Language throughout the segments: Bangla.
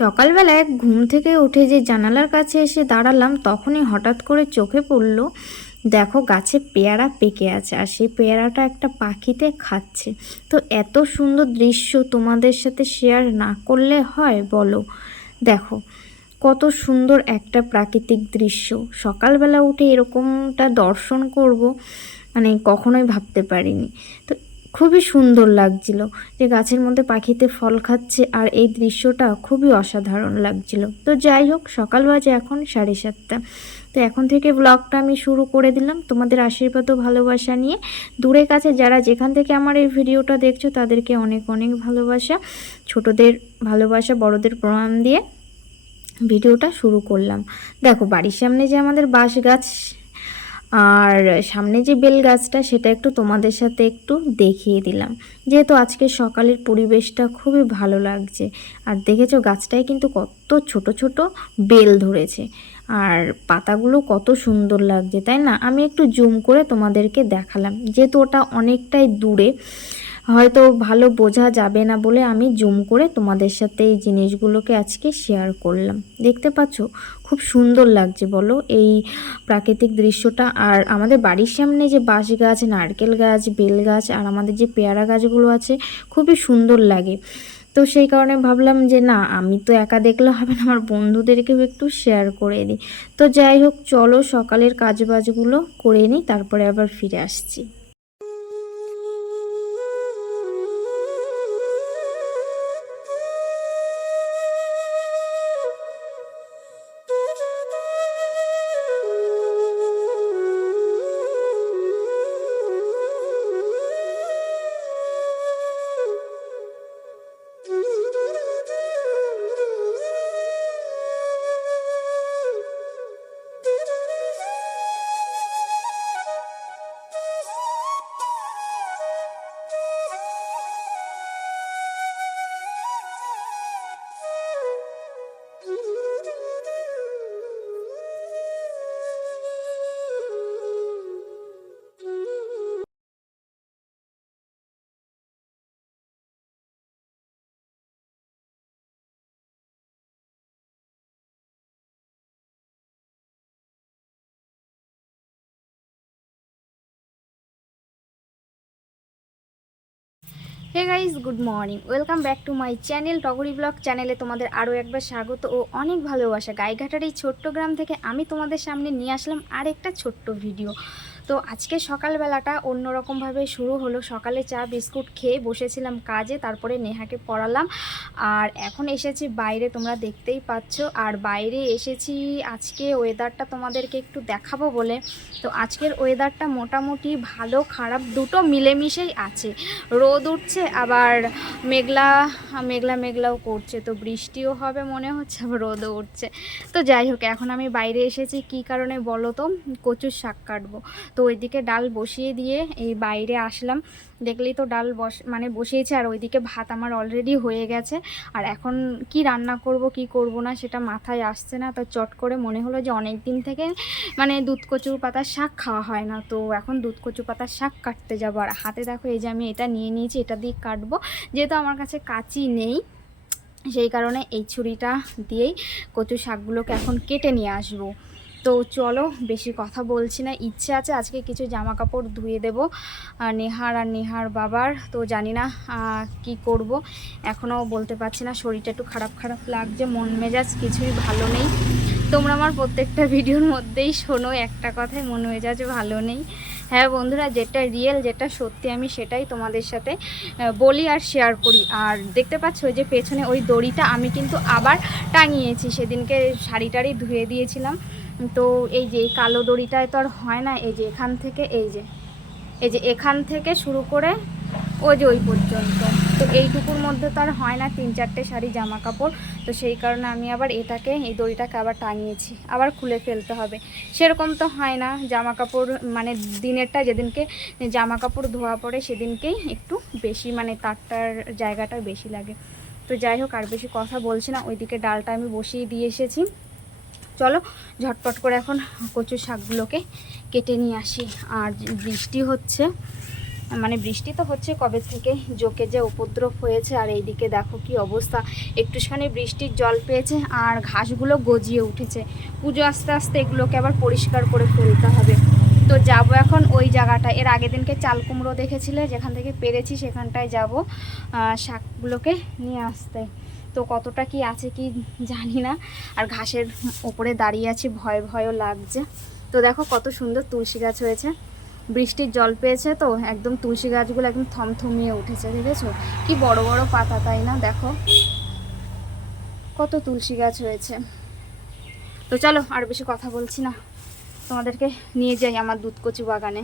সকালবেলায় ঘুম থেকে উঠে যে জানালার কাছে এসে দাঁড়ালাম, তখনই হঠাৎ করে চোখে পড়ল, দেখো গাছে পেয়ারা পেকে আছে আর সেই পেয়ারাটা একটা পাখিতে খাচ্ছে। তো এত সুন্দর দৃশ্য তোমাদের সাথে শেয়ার না করলে হয় বলো। দেখো কত সুন্দর একটা প্রাকৃতিক দৃশ্য, সকালবেলা উঠে এরকমটা দর্শন করব মানে কখনোই ভাবতে পারিনি। তো খুবই সুন্দর লাগছিল যে গাছের মধ্যে পাখিতে ফল খাচ্ছে, আর এই দৃশ্যটা খুবই অসাধারণ লাগছিল। তো যাই হোক, সকাল বাজে এখন 7:30। তো এখন থেকে ব্লগটা আমি শুরু করে দিলাম তোমাদের আশীর্বাদ ও ভালোবাসা নিয়ে। দূরে কাছে যারা যেখান থেকে আমার এই ভিডিওটা দেখছো তাদেরকে অনেক অনেক ভালোবাসা, ছোটদের ভালোবাসা, বড়দের প্রণাম দিয়ে ভিডিওটা শুরু করলাম। দেখো বাড়ির সামনে যে আমাদের বাঁশ গাছ আর সামনে যে বেল গাছটা, সেটা একটু তোমাদের সাথে একটু দেখিয়ে দিলাম, যেহেতু আজকে সকালের পরিবেশটা খুবই ভালো লাগছে। আর দেখেছো গাছটায় কিন্তু কত ছোট ছোট বেল ধরেছে, আর পাতাগুলো কত সুন্দর লাগছে, তাই না? আমি একটু জুম করে তোমাদেরকে দেখালাম, যেহেতু ওটা অনেকটাই দূরে, হয়তো ভালো বোঝা যাবে না বলে আমি জুম করে তোমাদের সাথে এই জিনিসগুলোকে আজকে শেয়ার করলাম। দেখতে পাচ্ছ খুব সুন্দর লাগছে বলো এই প্রাকৃতিক দৃশ্যটা। আর আমাদের বাড়ির সামনে যে বাঁশ গাছ, নারকেল গাছ, বেল গাছ আর আমাদের যে পেয়ারা গাছগুলো আছে, খুবই সুন্দর লাগে। তো সেই কারণে ভাবলাম যে না, আমি তো একা দেখলে হবে না, আমার বন্ধুদেরকেও একটু শেয়ার করে দিই। তো যাই হোক, চলো সকালের কাজবাজগুলো করে নিই, তারপরে আবার ফিরে আসছি। Hey guys, good morning, welcome back to my channel Togori vlog চ্যানেলে তোমাদের আরও একবার স্বাগত ও অনেক ভালোবাসা। গাইঘাটার এই ছোট্ট গ্রাম থেকে আমি তোমাদের সামনে নিয়ে আসলাম আর একটা ছোট্ট ভিডিও। তো আজকে সকালবেলাটা অন্যরকমভাবে শুরু হলো। সকালে চা বিস্কুট খেয়ে বসেছিলাম কাজে, তারপরে নেহাকে পড়ালাম, আর এখন এসেছি বাইরে, তোমরা দেখতেই পাচ্ছ। আর বাইরে এসেছি আজকে ওয়েদারটা তোমাদেরকে একটু দেখাবো বলে। তো আজকের ওয়েদারটা মোটামুটি ভালো খারাপ দুটো মিলেমিশেই আছে। রোদ উঠছে, আবার মেঘলা মেঘলা মেঘলাও করছে, তো বৃষ্টিও হবে মনে হচ্ছে, আবার রোদও উঠছে। তো যাই হোক, এখন আমি বাইরে এসেছি কী কারণে বলো তো, কচুর শাক কাটবো। তো ওইদিকে ডাল বসিয়ে দিয়ে এই বাইরে আসলাম। দেখলেই তো ডাল বসিয়েছে, আর ওইদিকে ভাত আমার অলরেডি হয়ে গেছে। আর এখন কি রান্না করব কি করব না সেটা মাথায় আসছে না। তো চট করে মনে হলো যে অনেক দিন থেকে দুধ কচুর পাতার শাক খাওয়া হয় না, তো এখন দুধ কচু পাতার শাক কাটতে যাবো। আর হাতে দেখো এই যে আমি এটা নিয়ে নিয়েছি, এটা দিয়ে কাটবো। যেহেতু আমার কাছে কাঁচি নেই, সেই কারণে এই ছুরিটা দিয়েই কচু শাকগুলোকে এখন কেটে নিয়ে আসবো। তো চলো, বেশি কথা বলছি না, ইচ্ছে আছে আজকে কিছু জামা কাপড় ধুয়ে দেবো নেহার আর নেহার বাবার। তো জানি না কি করব, এখনও বলতে পারছি না। শরীরটা একটু খারাপ খারাপ লাগছে, মন মেজাজ কিছুই ভালো নেই। তোমরা আমার প্রত্যেকটা ভিডিওর মধ্যেই শোনো একটা কথাই, মন মেজাজ ভালো নেই। হ্যাঁ বন্ধুরা, যেটা রিয়েল, যেটা সত্যি, আমি সেটাই তোমাদের সাথে বলি আর শেয়ার করি। আর দেখতে পাচ্ছ ওই যে পেছনে ওই দড়িটা আমি কিন্তু আবার টাঙিয়েছি, সেদিনকে শাড়ি টাড়ি ধুয়ে দিয়েছিলাম। তো এই যে এই কালো দড়িটায় তো আর হয় না, এই যে এখান থেকে এখান থেকে শুরু করে ওই যে ওই পর্যন্ত, তো এইটুকুর মধ্যে তো আর হয় না 3-4টে শাড়ি জামা কাপড়। তো সেই কারণে আমি আবার এই দড়িটাকে আবার টাঙিয়েছি, আবার খুলে ফেলতে হবে। সেরকম তো হয় না, জামা কাপড় দিনেরটা যেদিনকে জামা কাপড় ধোয়া পড়ে সেদিনকেই একটু বেশি তারটার জায়গাটা বেশি লাগে। তো যাই হোক, আর বেশি কথা বলছি না, ওইদিকে ডালটা আমি বসিয়ে দিয়ে এসেছি। চলো ঝটপট করে এখন কচু শাকগুলোকে কেটে নিয়ে আসি। আর বৃষ্টি হচ্ছে, মানে বৃষ্টি তো হচ্ছে কবে থেকে, জোকে যে উপদ্রব হয়েছে। আর এইদিকে দেখো কি অবস্থা, একটুখানি বৃষ্টির জল পেয়েছে আর ঘাসগুলো গজিয়ে উঠেছে। পুজো আস্তে আস্তে এগুলোকে আবার পরিষ্কার করে ফেলতে হবে। তো যাব এখন ওই জায়গাটা, এর আগের দিনকে চাল কুমড়ো দেখেছিলে, যেখান থেকে পেরেছি সেখানটায় যাব শাকগুলোকে নিয়ে আসতে। তো কতটা কি আছে কি জানি না, আর ঘাসের ওপরে দাঁড়িয়ে আছি, ভয় ভয়ও লাগছে। তো দেখো কত সুন্দর তুলসী গাছ হয়েছে, বৃষ্টির জল পেয়েছে তো একদম তুলসী গাছগুলো একদম থমথমিয়ে উঠেছে, দেখেছো কি বড় বড় পাতা, তাই না? দেখো কত তুলসী গাছ হয়েছে। তো চলো আর বেশি কথা বলছি না, তোমাদেরকে নিয়ে যাই আমার দুধকচু বাগানে,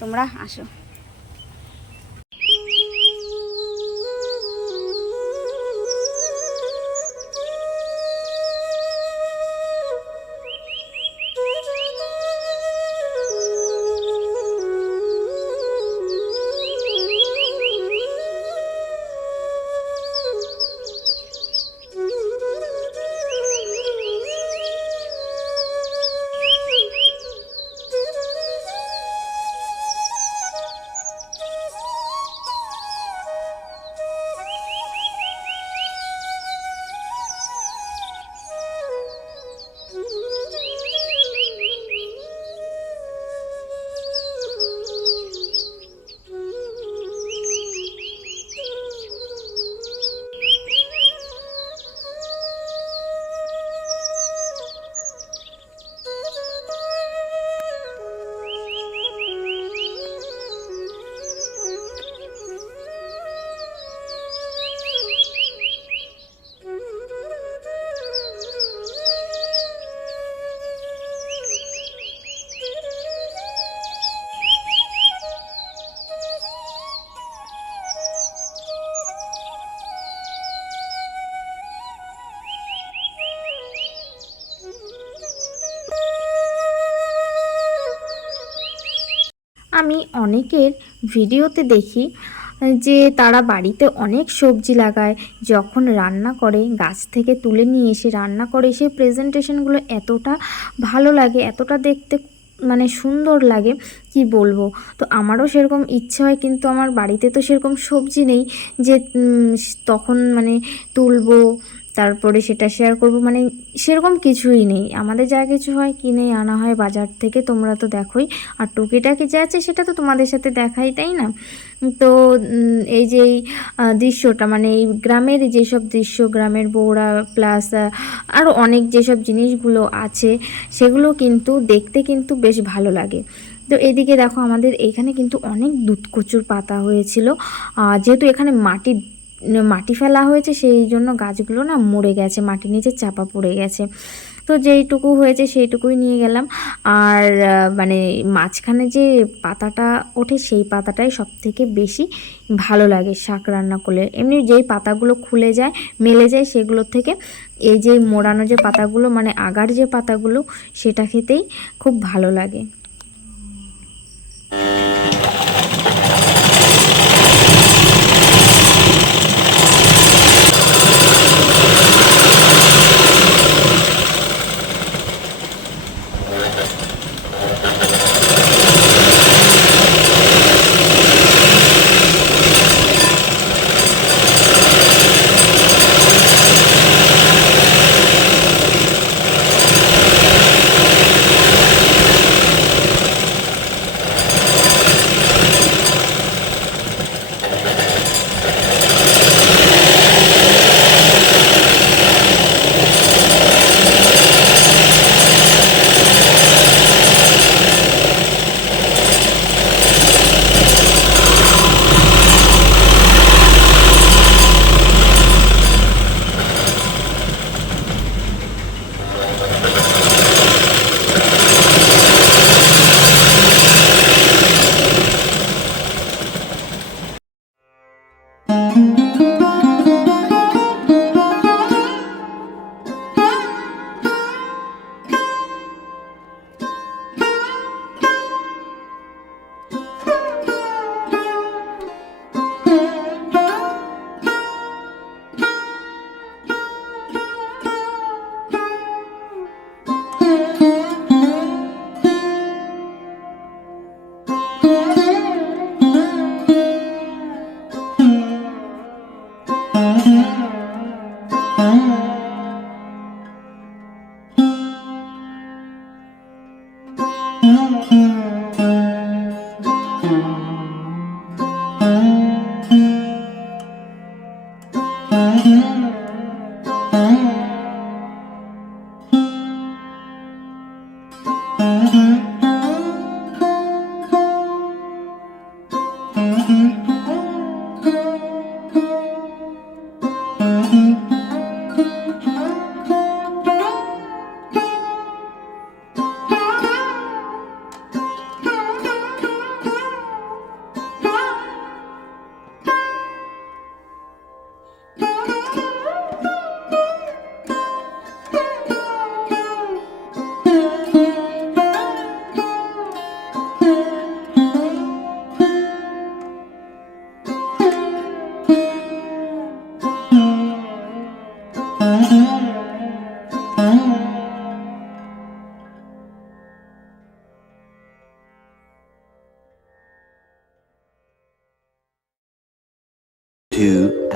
তোমরা আসো। আমি অনেকের ভিডিওতে দেখি যে তারা বাড়িতে অনেক সবজি লাগায়, যখন রান্না করে গাছ থেকে তুলে নিয়ে এসে রান্না করে, সেই প্রেজেন্টেশনগুলো এতটা ভালো লাগে, এতটা দেখতে মানে সুন্দর লাগে কি বলবো। তো আমারও সেরকম ইচ্ছে হয়, কিন্তু আমার বাড়িতে তো সেরকম সবজি নেই যে তখন মানে তুলবো তারপরে সেটা শেয়ার করব, মানে সেরকম কিছুই নেই। আমাদের যা কিছু হয় কিনে আনা হয় বাজার থেকে, তোমরা তো দেখোই। আর টুকিটাকি যা আছে সেটা তো তোমাদের সাথে দেখাই, তাই না? তো এই যে এই দৃশ্যটা, মানে এই গ্রামের যেসব দৃশ্য, গ্রামের বউরা প্লাস আরও অনেক যেসব জিনিসগুলো আছে, সেগুলো কিন্তু দেখতে কিন্তু বেশ ভালো লাগে। তো এদিকে দেখো আমাদের এখানে কিন্তু অনেক দুধকচুর পাতা হয়েছিল, যেহেতু এখানে মাটি ফেলা হয়েছে, সেই জন্য গাছগুলো না মরে গেছে, মাটির নিচে চাপা পড়ে গেছে। তো যেইটুকু হয়েছে সেইটুকুই নিয়ে গেলাম। আর মানে মাঝখানে যে পাতাটা ওঠে সেই পাতাটাই সবথেকে বেশি ভালো লাগে শাক রান্না করলে। এমনি যেই পাতাগুলো খুলে যায় মেলে যায় সেগুলোর থেকে এই যে মোড়ানো যে পাতাগুলো, মানে আগার যে পাতাগুলো, সেটা খেতেই খুব ভালো লাগে।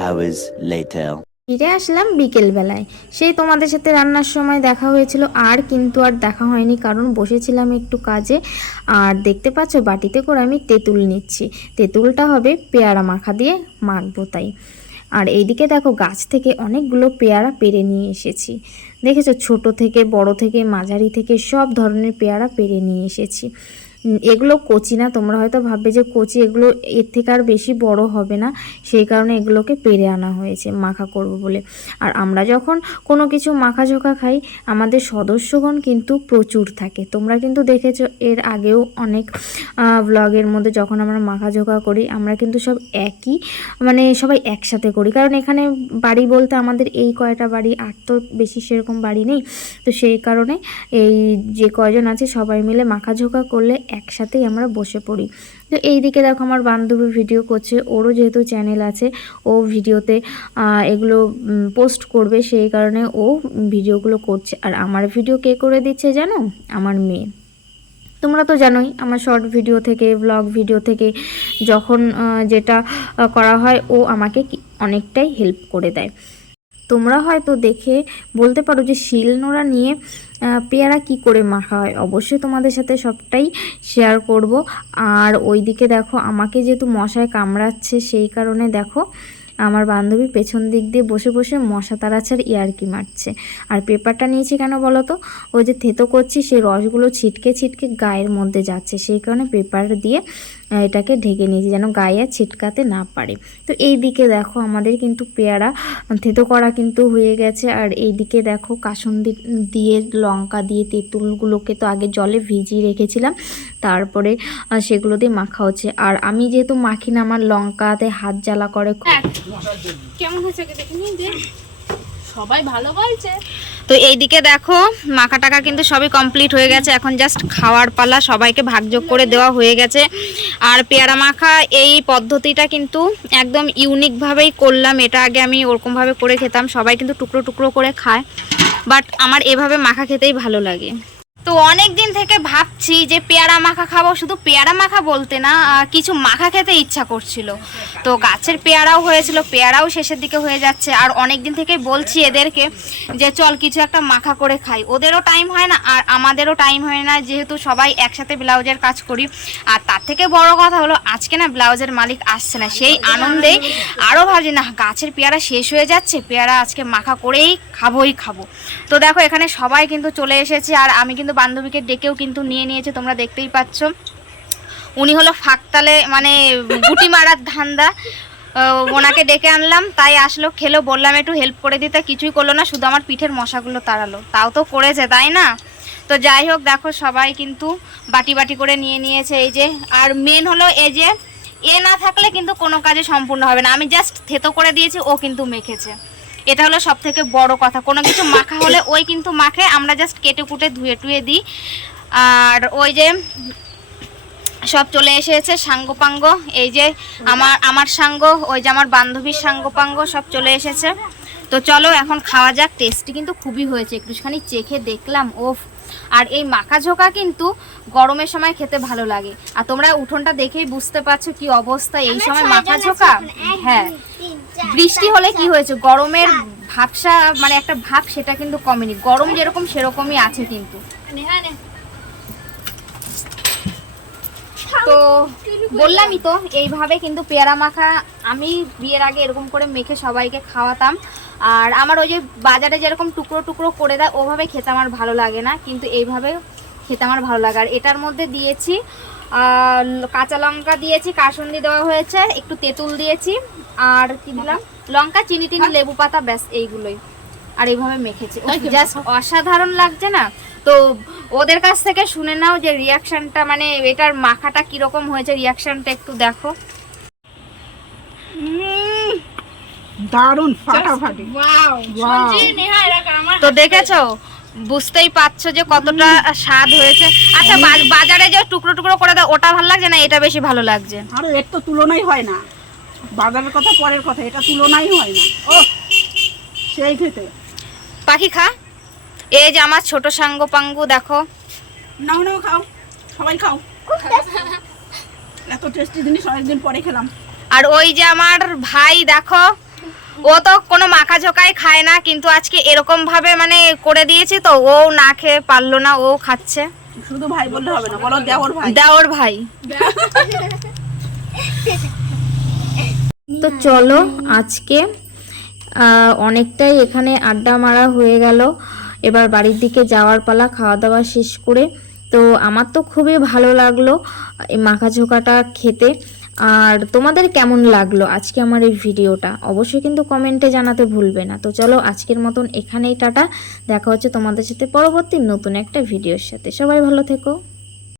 hours later. ফিরে আসলাম বিকেল বেলায়। সেই তোমাদের সাথে রান্নার সময় দেখা হয়েছিল, আর কিন্তু আর দেখা হয়নি কারণ বসেছিলাম একটু কাজে। আর দেখতে পাচ্ছ বাটিতে করে আমি তেঁতুল নিচ্ছি। তেঁতুলটা হবে পেয়ারা মাখা দিয়ে মাখবো তাই। আর এইদিকে দেখো গাছ থেকে অনেকগুলো পেয়ারা পেড়ে নিয়ে এসেছি। দেখেছো, ছোট থেকে বড় থেকে মাঝারি থেকে সব ধরনের পেয়ারা পেড়ে নিয়ে এসেছি। এগুলো কচি না, তোমরা হয়তো ভাববে যে কচি, এগুলো এর থেকে আর বেশি বড় হবে না, সেই কারণে এগুলোকে পেড়ে আনা হয়েছে মাখা করব বলে। আর আমরা যখন কোনো কিছু মাখা ঝোঁকা খাই আমাদের সদস্যগণ কিন্তু প্রচুর থাকে। তোমরা কিন্তু দেখেছো এর আগেও অনেক ব্লগের মধ্যে যখন আমরা মাখা ঝোঁকা করি আমরা কিন্তু সব একই, মানে সবাই একসাথে করি। কারণ এখানে বাড়ি বলতে আমাদের এই কয়টা বাড়ি, আর তো বেশি সেরকম বাড়ি নেই, তো সেই কারণে এই যে কয়জন আছে সবাই মিলে মাখা ঝোঁকা করলে একসাথেই আমরা বসে পড়ি। তো এই দিকে দেখো আমার বান্ধবী ভিডিও করছে, ওরও যেহেতু চ্যানেল আছে ও ভিডিওতে এগুলো পোস্ট করবে, সেই কারণে ও ভিডিওগুলো করছে। আর আমার ভিডিও কে করে দিচ্ছে জানো? আমার মেয়ে। তোমরা তো জানোই আমার শর্ট ভিডিও থেকে ব্লগ ভিডিও থেকে যখন যেটা করা হয় ও আমাকে অনেকটাই হেল্প করে দেয়। তোমরা হয়তো দেখে বলতে পারো যে শিলনোড়া নিয়ে পেয়ারা কি করে মাখা হয়। অবশ্যই তোমাদের সাথে সবটাই শেয়ার করব। আর ওইদিকে দেখো আমাকে যেহেতু মশায় কামড়াচ্ছে সেই কারণে দেখো আমার বান্ধবী পেছন দিক দিয়ে বসে বসে মশা তাড়াচ্ছার ইয়ার্কি মারছে। আর পেপারটা নিয়েছি কেন বলো তো? ওই যে থেতো করছি সেই রসগুলো ছিটকে ছিটকে গায়ের মধ্যে যাচ্ছে, সেই কারণে পেপার দিয়ে এটাকে ঢেকে নিয়েছি যেন গায়ে ছিটকাতে না পারে। তো এই দিকে দেখো আমাদের কিন্তু পেয়ারা থেতো করা কিন্তু হয়ে গেছে। আর এই দিকে দেখো কাসুন্দি দিয়ে লঙ্কা দিয়ে তেঁতুলগুলোকে তো আগে জলে ভিজিয়ে রেখেছিলাম, তারপরে সেগুলো দিয়ে মাখা হচ্ছে। আর আমি যেহেতু মাখি না, আমার লঙ্কাতে হাত জ্বালা করে। কেমন হয়েছে দেখিনি যে সবাই ভালো বলছে। তো এইদিকে দেখো মাখা টাকা কিন্তু সবই কমপ্লিট হয়ে গেছে, এখন জাস্ট খাওয়ার পালা। সবাইকে ভাগযোগ করে দেওয়া হয়ে গেছে। আর পেয়ারা মাখা এই পদ্ধতিটা কিন্তু একদম ইউনিকভাবেই করলাম। এটা আগে আমি ওরকমভাবে করে খেতাম, সবাই কিন্তু টুকরো টুকরো করে খায়, বাট আমার এভাবে মাখা খেতেই ভালো লাগে। তো অনেক দিন থেকে ভাবছি যে পেয়ারা মাখা খাবো, শুধু পেয়ারা মাখা বলতে না, কিছু মাখা খেতে ইচ্ছা করছিল। তো গাছের পেয়ারাও হয়েছিল, পেয়ারাও শেষের দিকে হয়ে যাচ্ছে। আর অনেক দিন থেকে বলছি এদেরকে যে চল কিছু একটা মাখা করে খাই। ওদেরও টাইম হয় না আর আমাদেরও টাইম হয় না, যেহেতু সবাই একসাথে ব্লাউজের কাজ করি। আর তার থেকে বড় কথা হলো আজকে না ব্লাউজের মালিক আসছে না, সেই আনন্দেই আরও ভাবছি না গাছের পেয়ারা শেষ হয়ে যাচ্ছে, পেয়ারা আজকে মাখা করেই খাবো। তো দেখো এখানে সবাই কিন্তু চলে এসেছে। আর আমি কিন্তু বান্ধবীকে ডেকেও কিন্তু নিয়ে নিয়েছে, তোমরা দেখতেই পাচ্ছ। উনি হলো ফাঁকতালে মানে গুটি মারার ধান্দা, ওনাকে ডেকে আনলাম তাই আসলো, খেলো। বললাম একটু হেল্প করে দিতে, কিছুই করলো না, শুধু আমার পিঠের মশাগুলো তাড়ালো। তাও তো করেছে, তাই না? তো যাই হোক দেখো সবাই কিন্তু বাটি বাটি করে নিয়ে নিয়েছে এই যে। আর মেন হলো এই যে এ না থাকলে কিন্তু কোনো কাজে সম্পূর্ণ হবে না। আমি জাস্ট থেতো করে দিয়েছি, ও কিন্তু মেখেছে। এটা হলো সব থেকে বড় কথা। কোনো কিছু মাখা হলে ওই কিন্তু মাখে, আমরা জাস্ট কেটে কুটে ধুয়ে টুয়ে দিই। আর ওই যে সব চলে এসেছে সাঙ্গপাঙ্গ, এই যে আমার সাঙ্গ, ওই যে আমার বান্ধবীর সাঙ্গপাঙ্গ সব চলে এসেছে। তো চলো এখন খাওয়া যাক। টেস্টি কিন্তু খুবই হয়েছে, একটুখানি চেখে দেখলাম। ওফ! আর এই মাখা ঝোঁকা কিন্তু গরমের সময় খেতে ভালো লাগে। আর তোমরা উঠোনটা দেখেই বুঝতে পারছো কি অবস্থা এই সময় মাখা ঝোঁকা। হ্যাঁ, বৃষ্টি হলে কি হয়েছে, গরমের ভাবসা মানে একটা ভাব সেটা কিন্তু কমেনি, গরম যেরকম সেরকমই আছে কিন্তু। তো বললামই তো এইভাবে কিন্তু পেয়ারা মাখা আমি বিয়ের আগে এরকম করে মেখে সবাইকে খাওয়াতাম। আর আমার ওই যে বাজারে যেরকম টুকরো টুকরো করে দেয় ওভাবে খেতে আমার ভালো লাগে না, কিন্তু এইভাবে খেতে আমার ভালো লাগে। আর এটার মধ্যে দিয়েছি কাঁচা লঙ্কা দিয়েছি, কাসুন্দি দেওয়া হয়েছে, একটু তেঁতুল দিয়েছি, আর কি দিলাম লঙ্কা, চিনি টিনি, লেবু পাতা, ব্যাস এইগুলোই। আর এইভাবে মেখেছি, জাস্ট অসাধারণ লাগছে না? তো ওদের কাছ থেকে শুনে নাও যে রিয়াকশনটা, মানে এটার মাখাটা কিরকম হয়েছে, রিয়াকশনটা একটু দেখো। দারুণ ফাটাফাটি। তো দেখেছো, বুঝতেই পারছো যে কতটা স্বাদ হয়েছে। আচ্ছা বাজারে যে টুকরো টুকরো করে দেয় ওটা ভালো লাগছে না, এটা বেশি ভালো লাগছে? আরে এর তো তুলনাই হয় না, বাজারের কথা পরের কথা, এটা তুলনাই হয় না। ও সেই খেতে। পাখি খা, এই যে আমার ছোট সাঙ্গপাঙ্গু দেখো। নাও নাও খাও, সবাই খাও। এত টেস্টি জিনিস অনেকদিন পরে খেলাম। আর ওই যে আমার ভাই দেখো, ও তো কোনো মাখা ঝোকাই খায় না, কিন্তু আজকে এরকম ভাবে মানে করে দিয়েছি তো ও না খেয়ে পারলো না, ও খাচ্ছে। শুধু ভাই বললে হবে না, বলো দেওর ভাই। দেওর ভাই। তো চলো আজকে অনেকটাই এখানে আড্ডা মারা হয়ে গেল, এবার বাড়ির দিকে যাওয়ার পালা, খাওয়া দাওয়া শেষ করে। তো আমার তো খুবই ভালো লাগলো এই মাখা ঝোকাটা খেতে। আর তোমাদের কেমন লাগলো আজকে আমার এই ভিডিওটা অবশ্যই কিন্তু কমেন্টে জানাতে ভুলবে না। তো চলো আজকের মতন এখানেই টাটা, দেখা হচ্ছে তোমাদের সাথে পরবর্তী নতুন একটা ভিডিওর সাথে। সবাই ভালো থেকো।